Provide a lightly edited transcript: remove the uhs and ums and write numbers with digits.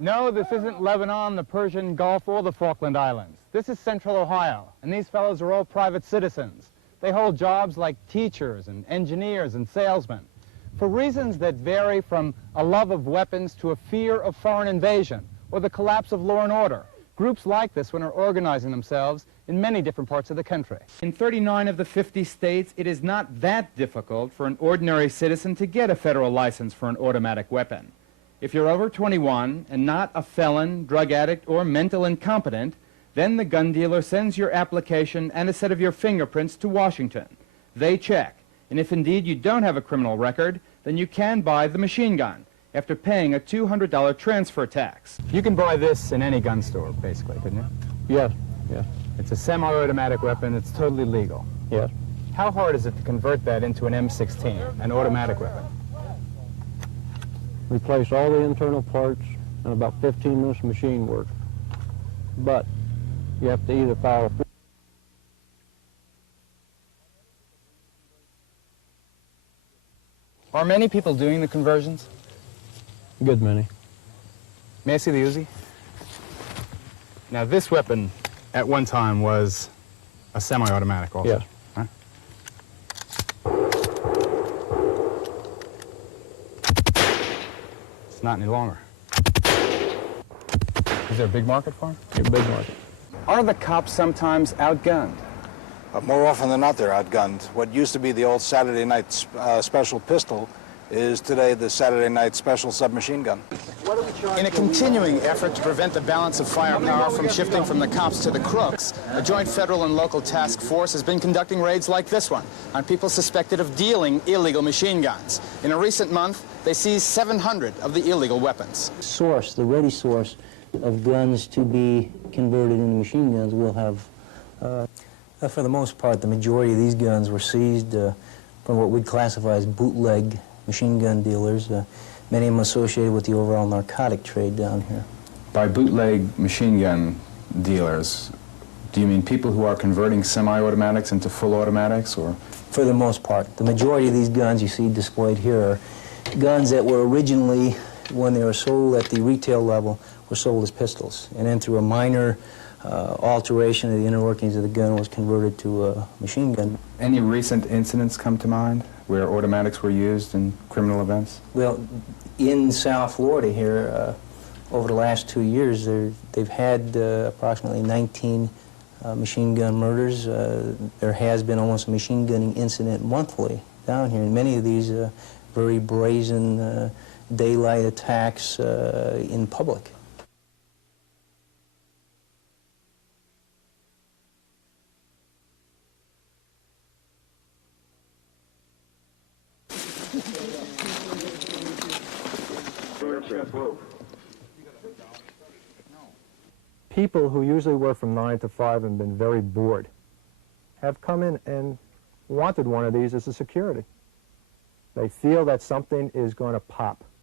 No, this isn't Lebanon, the Persian Gulf, or the Falkland Islands. This is Central Ohio, and these fellows are all private citizens. They hold jobs like teachers and engineers and salesmen. For reasons that vary from a love of weapons to a fear of foreign invasion or the collapse of law and order, groups like this one are organizing themselves in many different parts of the country. In 39 of the 50 states, it is not that difficult for an ordinary citizen to get a federal license for an automatic weapon. If you're over 21 and not a felon, drug addict, or mental incompetent, then the gun dealer sends your application and a set of your fingerprints to Washington. They check, and if indeed you don't have a criminal record, then you can buy the machine gun after paying a $200 transfer tax. You can buy this in any gun store, basically, couldn't you? Yes, yes. It's a semi-automatic weapon. It's totally legal. Yes. How hard is it to convert that into an M16, an automatic weapon? Replace all the internal parts and about 15 minutes of machine work. But you have to either file a... Are many people doing the conversions? Good many. May I see the Uzi? Now, this weapon at one time was a semi-automatic also. Yes. Huh? It's not any longer. Is there a big market for them? A big market. Are the cops sometimes outgunned? More often than not, they're outgunned. What used to be the old Saturday night special pistol is today the Saturday night special submachine gun. In a continuing effort to prevent the balance of firepower from shifting from the cops to the crooks, a joint federal and local task force has been conducting raids like this one on people suspected of dealing illegal machine guns. In a recent month, they seized 700 of the illegal weapons. The ready source of guns to be converted into machine guns will have... For the most part, the majority of these guns were seized from what we'd classify as bootleg machine gun dealers, many of them associated with the overall narcotic trade down here. By bootleg machine gun dealers, do you mean people who are converting semi-automatics into full automatics, or? For the most part. The majority of these guns you see displayed here are guns that were originally, when they were sold at the retail level, were sold as pistols. And then through a minor alteration of the inner workings of the gun was converted to a machine gun. Any recent incidents come to mind where automatics were used in criminal events? Well, in South Florida here, over the last 2 years, they've had approximately 19 machine gun murders. There has been almost a machine gunning incident monthly down here, and many of these very brazen daylight attacks in public. People who usually work from 9 to 5 and been very bored have come in and wanted one of these as a security. They feel that something is going to pop.